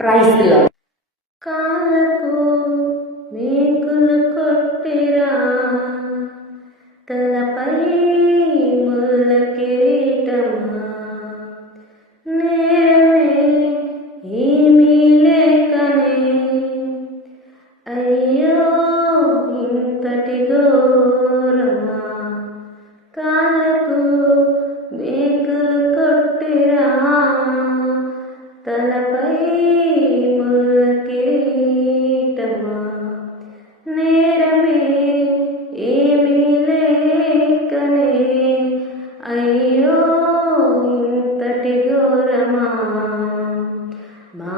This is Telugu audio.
Praise the lord. కాళ్ళకు మేకులు కొట్టిరా, తలపై ముళ్ళ కిరీటమా, నేరమే ఏమీ లేకనే, అయ్యో ఇంతటి ఘోరమా. కాళ్ళకు మేకులు కొట్టిరా, తలపై ముళ్ళ కిరీటమా, నేరమే ఏమీ లేకనే, అయ్యో ఇంతటి ఘోరమా. మా